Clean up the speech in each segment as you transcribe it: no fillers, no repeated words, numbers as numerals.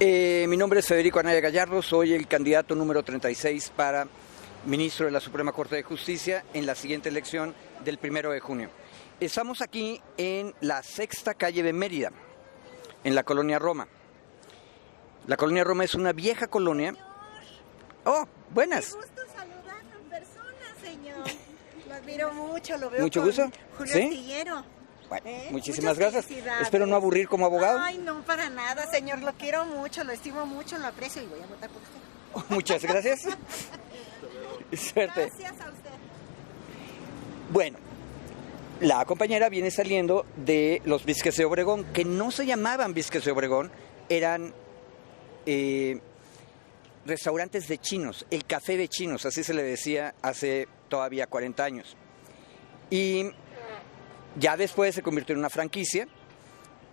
Mi nombre es Federico Anaya Gallardo, soy el candidato número 36 para ministro de la Suprema Corte de Justicia en la siguiente elección del 1 de junio. Estamos aquí en la sexta calle de Mérida, en la colonia Roma. La colonia Roma es una vieja colonia. ¡Oh, buenas! Qué gusto saludarlo en persona, señor. Lo admiro mucho, lo veo. Mucho gusto. Julio ¿Sí? Astillero. Bueno, muchísimas Muchas gracias. felicidades. Espero no aburrir como abogado. Ay, no, para nada, señor. Lo quiero mucho, lo estimo mucho, lo aprecio y voy a votar por usted. Muchas gracias. Suerte. Gracias a usted. Bueno, la compañera viene saliendo de los Vizques de Obregón, que no se llamaban Vizques de Obregón, eran restaurantes de chinos, el café de chinos, así se le decía hace todavía 40 años. Y ya después se convirtió en una franquicia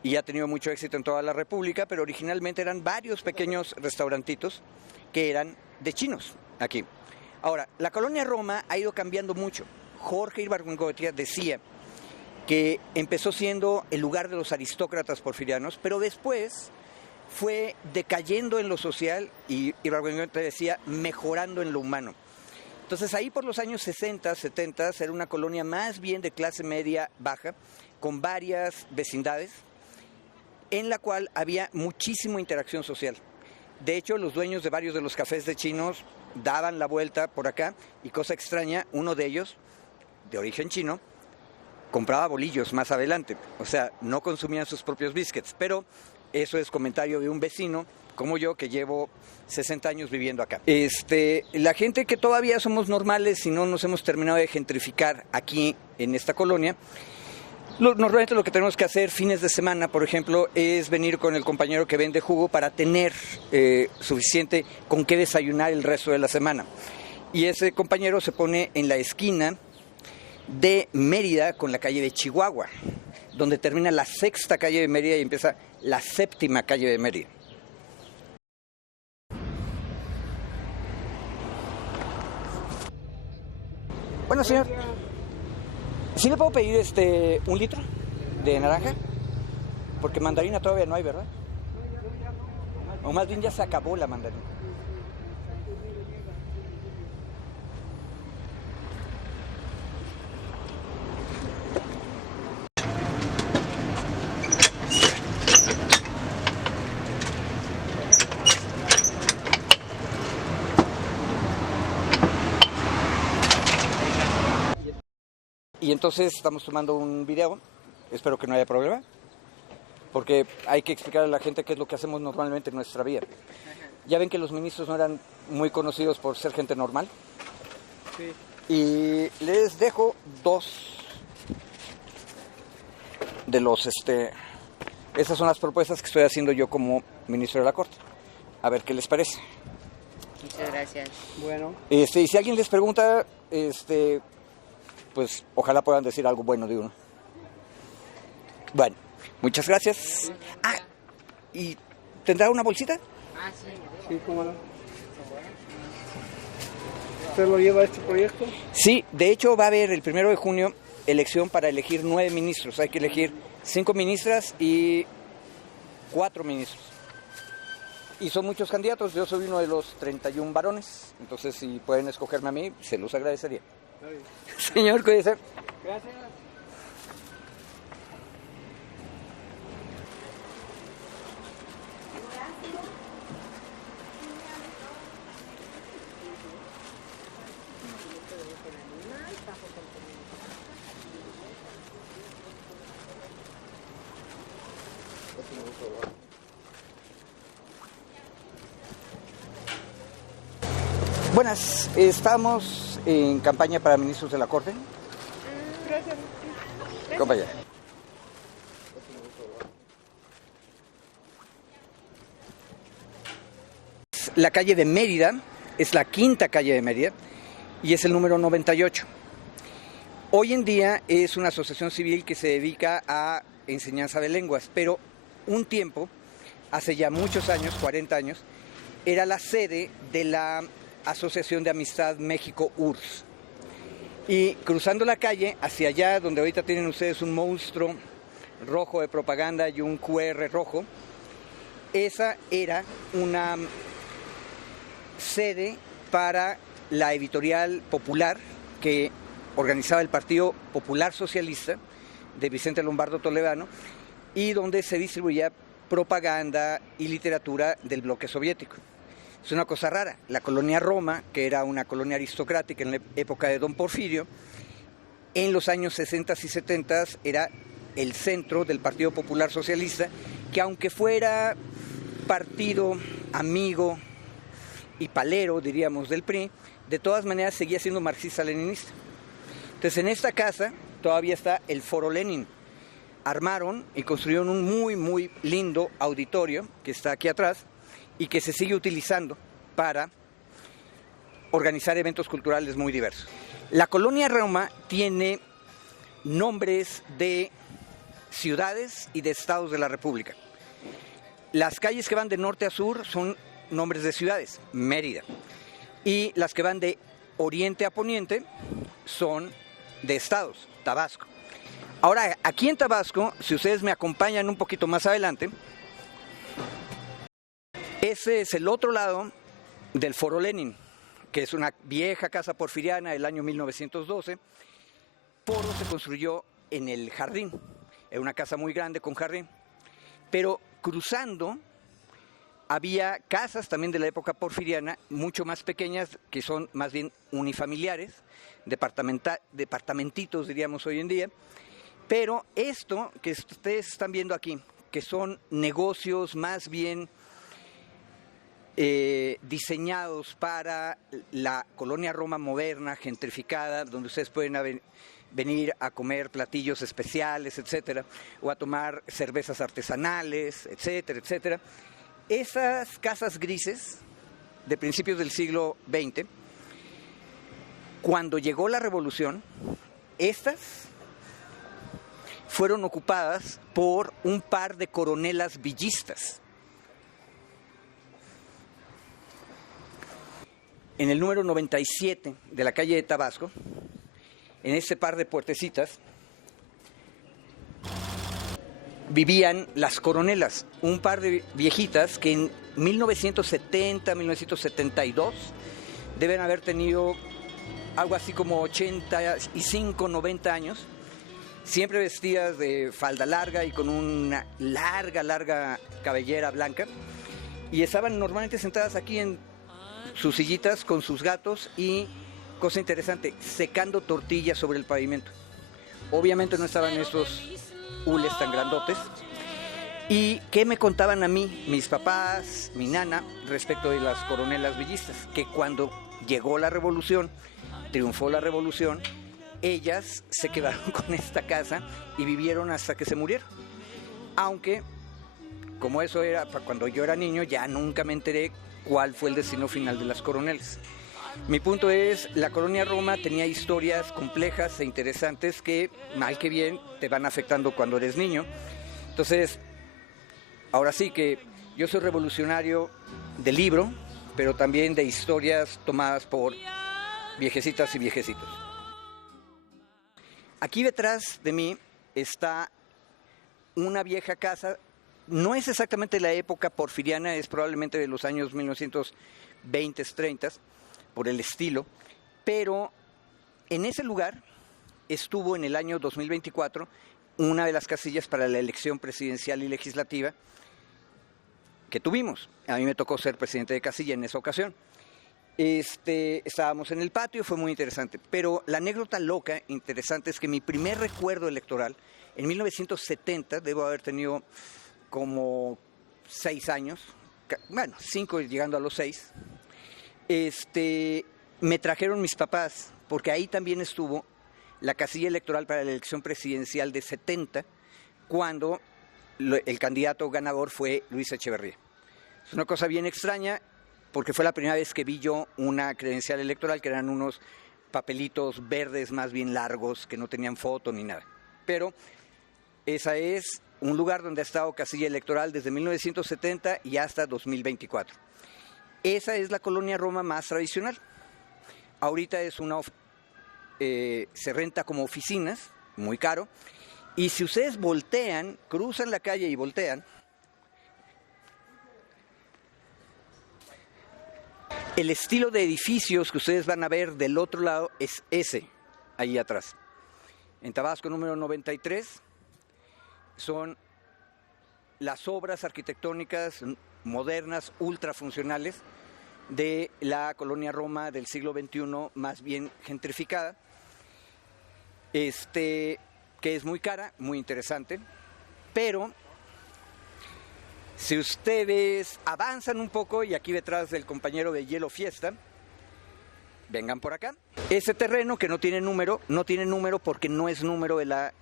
y ha tenido mucho éxito en toda la República, pero originalmente eran varios pequeños restaurantitos que eran de chinos aquí. Ahora, la colonia Roma ha ido cambiando mucho. Jorge Ibargüengoitia decía que empezó siendo el lugar de los aristócratas porfirianos, pero después fue decayendo en lo social y Ibargüengoitia decía mejorando en lo humano. Entonces ahí por los años 60, 70 era una colonia más bien de clase media baja, con varias vecindades, en la cual había muchísima interacción social. De hecho, los dueños de varios de los cafés de chinos daban la vuelta por acá y cosa extraña, uno de ellos, de origen chino, compraba bolillos más adelante. O sea, no consumían sus propios biscuits, pero eso es comentario de un vecino como yo, que llevo 60 años viviendo acá. La gente que todavía somos normales y no nos hemos terminado de gentrificar aquí en esta colonia, normalmente lo que tenemos que hacer fines de semana, por ejemplo, es venir con el compañero que vende jugo para tener suficiente con qué desayunar el resto de la semana. Y ese compañero se pone en la esquina de Mérida con la calle de Chihuahua, donde termina la sexta calle de Mérida y empieza la séptima calle de Mérida. Bueno, señor, ¿sí le puedo pedir un litro de naranja? Porque mandarina todavía no hay, ¿verdad? O más bien ya se acabó la mandarina. Y entonces estamos tomando un video, espero que no haya problema, porque hay que explicar a la gente qué es lo que hacemos normalmente en nuestra vida. Ya ven que los ministros no eran muy conocidos por ser gente normal. Sí. Y les dejo dos de los, esas son las propuestas que estoy haciendo yo como ministro de la Corte. A ver qué les parece. Muchas gracias. Bueno. Y si alguien les pregunta, pues ojalá puedan decir algo bueno de uno. Bueno, muchas gracias. Ah, ¿y tendrá una bolsita? Ah, sí. Sí, cómo no. ¿Usted lo lleva a este proyecto? Sí, de hecho va a haber el 1 de junio elección para elegir 9 ministros. Hay que elegir 5 ministras y 4 ministros. Y son muchos candidatos, yo soy uno de los 31 varones, entonces si pueden escogerme a mí, se los agradecería. Señor, cuídese. Gracias. Buenas, estamos en campaña para ministros de la Corte. Gracias. Compañera. La calle de Mérida es la quinta calle de Mérida y es el número 98. Hoy en día es una asociación civil que se dedica a enseñanza de lenguas, pero un tiempo, hace ya muchos años, 40 años, era la sede de la Asociación de Amistad México URSS. Y cruzando la calle, hacia allá, donde ahorita tienen ustedes un monstruo rojo de propaganda y un QR rojo, esa era una sede para la editorial Popular que organizaba el Partido Popular Socialista de Vicente Lombardo Toledano y donde se distribuía propaganda y literatura del bloque soviético. Es una cosa rara, la colonia Roma, que era una colonia aristocrática en la época de don Porfirio, en los años 60 y 70 era el centro del Partido Popular Socialista, que aunque fuera partido amigo y palero, diríamos, del PRI, de todas maneras seguía siendo marxista-leninista. Entonces en esta casa todavía está el Foro Lenin. Armaron y construyeron un muy lindo auditorio que está aquí atrás y que se sigue utilizando para organizar eventos culturales muy diversos. La colonia Roma tiene nombres de ciudades y de estados de la República. Las calles que van de norte a sur son nombres de ciudades, Mérida, y las que van de oriente a poniente son de estados, Tabasco. Ahora, aquí en Tabasco, si ustedes me acompañan un poquito más adelante, ese es el otro lado del Foro Lenin, que es una vieja casa porfiriana del año 1912. Foro se construyó en el jardín, era una casa muy grande con jardín, pero cruzando había casas también de la época porfiriana, mucho más pequeñas, que son más bien unifamiliares, departamentitos diríamos hoy en día. Pero esto que ustedes están viendo aquí, que son negocios más bien diseñados para la colonia Roma moderna, gentrificada, donde ustedes pueden venir a comer platillos especiales, etcétera, o a tomar cervezas artesanales, etcétera, etcétera. Esas casas grises de principios del siglo XX, cuando llegó la revolución, estas fueron ocupadas por un par de coronelas villistas. En el número 97 de la calle de Tabasco, en ese par de puertecitas, vivían las coronelas, un par de viejitas que en 1970, 1972 deben haber tenido algo así como 85, 90 años, siempre vestidas de falda larga y con una larga cabellera blanca, y estaban normalmente sentadas aquí en sus sillitas con sus gatos y, cosa interesante, secando tortillas sobre el pavimento. Obviamente no estaban esos hules tan grandotes. ¿Y qué me contaban a mí, mis papás, mi nana, respecto de las coronelas villistas? Que cuando llegó la revolución, triunfó la revolución, ellas se quedaron con esta casa y vivieron hasta que se murieron. Aunque, como eso era cuando yo era niño, ya nunca me enteré cuál fue el destino final de las coronelas. Mi punto es, la colonia Roma tenía historias complejas e interesantes que, mal que bien, te van afectando cuando eres niño. Entonces, ahora sí que yo soy revolucionario de libro, pero también de historias tomadas por viejecitas y viejecitos. Aquí detrás de mí está una vieja casa, no es exactamente la época porfiriana, es probablemente de los años 1920, 30, por el estilo, pero en ese lugar estuvo en el año 2024 una de las casillas para la elección presidencial y legislativa que tuvimos. A mí me tocó ser presidente de casilla en esa ocasión. Estábamos en el patio, fue muy interesante, pero la anécdota loca, interesante, es que mi primer recuerdo electoral, en 1970, debo haber tenido como 6 años, bueno, 5 llegando a los 6, me trajeron mis papás, porque ahí también estuvo la casilla electoral para la elección presidencial de 70, cuando el candidato ganador fue Luis Echeverría. Es una cosa bien extraña, porque fue la primera vez que vi yo una credencial electoral, que eran unos papelitos verdes más bien largos, que no tenían foto ni nada. Pero esa es un lugar donde ha estado casilla electoral desde 1970 y hasta 2024. Esa es la colonia Roma más tradicional. Ahorita es se renta como oficinas, muy caro, y si ustedes voltean, cruzan la calle y voltean, El estilo de edificios que ustedes van a ver del otro lado es ese, ahí atrás. En Tabasco número 93 son las obras arquitectónicas modernas, ultrafuncionales, de la colonia Roma del siglo XXI, más bien gentrificada, que es muy cara, muy interesante, pero si ustedes avanzan un poco, y aquí detrás del compañero de Hielo Fiesta, vengan por acá. Ese terreno que no tiene número porque no es número de la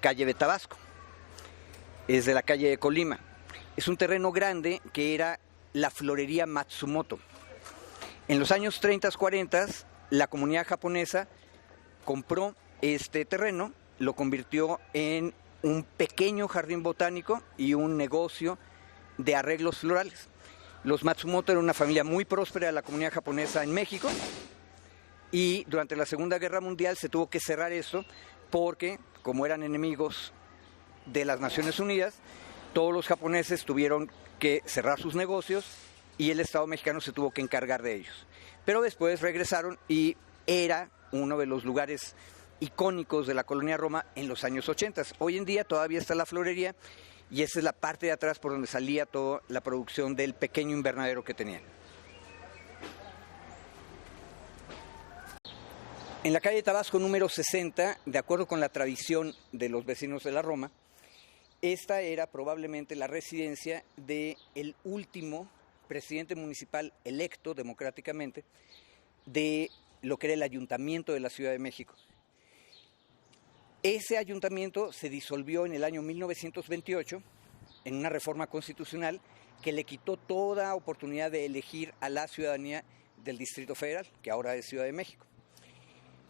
calle de Tabasco, es de la calle de Colima. Es un terreno grande que era la florería Matsumoto. En los años 30, 40, la comunidad japonesa compró este terreno, lo convirtió en un pequeño jardín botánico y un negocio de arreglos florales. Los Matsumoto eran una familia muy próspera de la comunidad japonesa en México, y durante la Segunda Guerra Mundial se tuvo que cerrar esto porque, como eran enemigos de las Naciones Unidas, todos los japoneses tuvieron que cerrar sus negocios y el Estado mexicano se tuvo que encargar de ellos. Pero después regresaron y era uno de los lugares icónicos de la colonia Roma en los años 80. Hoy en día todavía está la florería y esa es la parte de atrás por donde salía toda la producción del pequeño invernadero que tenían. En la calle Tabasco número 60, de acuerdo con la tradición de los vecinos de la Roma, esta era probablemente la residencia del último presidente municipal electo democráticamente de lo que era el Ayuntamiento de la Ciudad de México. Ese ayuntamiento se disolvió en el año 1928 en una reforma constitucional que le quitó toda oportunidad de elegir a la ciudadanía del Distrito Federal, que ahora es Ciudad de México.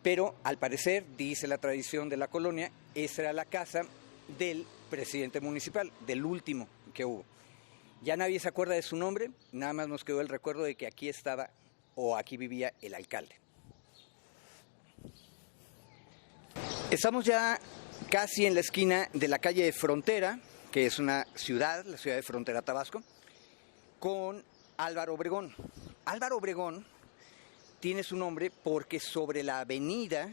Pero al parecer, dice la tradición de la colonia, esa era la casa del presidente municipal, del último que hubo. Ya nadie se acuerda de su nombre, nada más nos quedó el recuerdo de que aquí estaba o aquí vivía el alcalde. Estamos ya casi en la esquina de la calle de Frontera, que es una ciudad, la ciudad de Frontera, Tabasco, con Álvaro Obregón. Álvaro Obregón tiene su nombre porque sobre la avenida,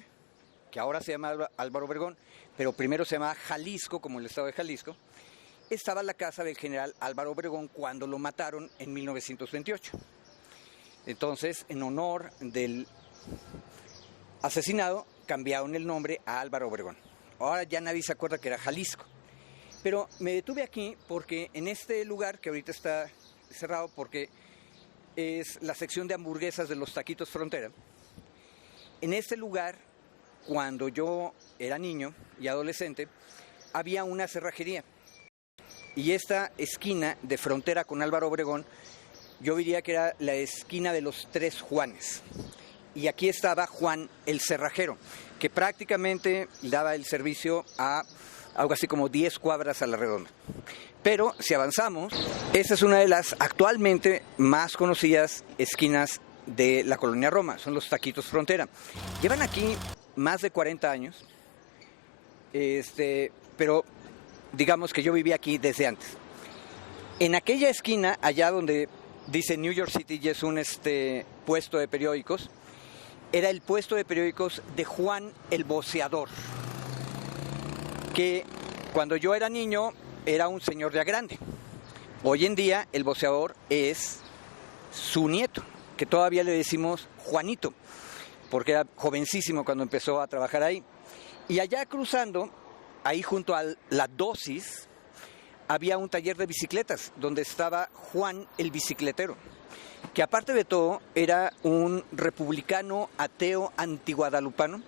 que ahora se llama Álvaro Obregón, pero primero se llamaba Jalisco, como el estado de Jalisco, estaba la casa del general Álvaro Obregón cuando lo mataron en 1928. Entonces, en honor del asesinado, cambiaron el nombre a Álvaro Obregón. Ahora ya nadie se acuerda que era Jalisco. Pero me detuve aquí porque en este lugar, que ahorita está cerrado porque es la sección de hamburguesas de los Taquitos Frontera, en este lugar, cuando yo era niño y adolescente, había una cerrajería. Y esta esquina de Frontera con Álvaro Obregón, yo diría que era la esquina de los Tres Juanes. Y aquí estaba Juan el Cerrajero, que prácticamente daba el servicio a algo así como 10 cuadras a la redonda. Pero si avanzamos, esta es una de las actualmente más conocidas esquinas de la colonia Roma, son los Taquitos Frontera. Llevan aquí más de 40 años, pero digamos que yo vivía aquí desde antes. En aquella esquina, allá donde dice New York City y es un puesto de periódicos, era el puesto de periódicos de Juan el Boceador, que cuando yo era niño era un señor ya grande. Hoy en día el Boceador es su nieto, que todavía le decimos Juanito, porque era jovencísimo cuando empezó a trabajar ahí. Y allá cruzando, ahí junto a la Dosis, había un taller de bicicletas, donde estaba Juan el Bicicletero, que aparte de todo era un republicano ateo antiguadalupano,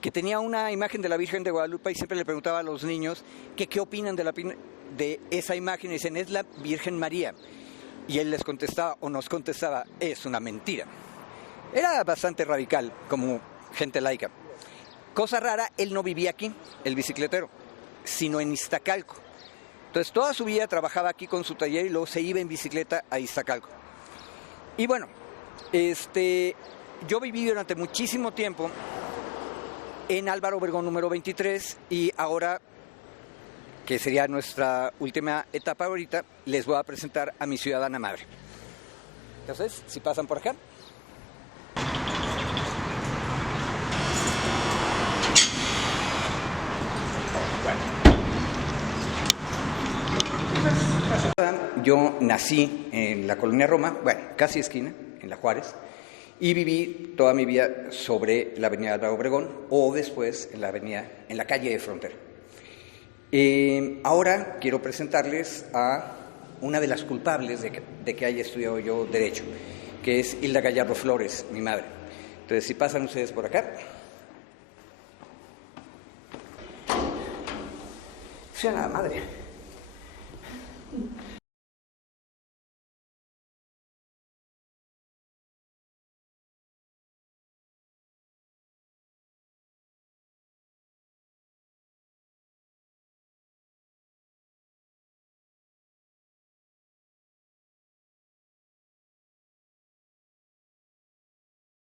que tenía una imagen de la Virgen de Guadalupe y siempre le preguntaba a los niños que qué opinan de esa imagen, y dicen, es la Virgen María. Y él les contestaba, o nos contestaba, es una mentira. Era bastante radical, como gente laica. Cosa rara, él no vivía aquí, el bicicletero, sino en Iztacalco. Entonces toda su vida trabajaba aquí con su taller y luego se iba en bicicleta a Iztacalco. Y bueno, yo viví durante muchísimo tiempo en Álvaro Obregón número 23 y ahora, que sería nuestra última etapa ahorita, les voy a presentar a mi ciudadana madre. Entonces, si pasan por acá. Yo nací en la colonia Roma, bueno, casi esquina, en la Juárez, y viví toda mi vida sobre la avenida Álvaro Obregón o después en la calle de Frontera. Ahora quiero presentarles a una de las culpables de que haya estudiado yo Derecho, que es Hilda Gallardo Flores, mi madre. Entonces, si pasan ustedes por acá. Sea la madre.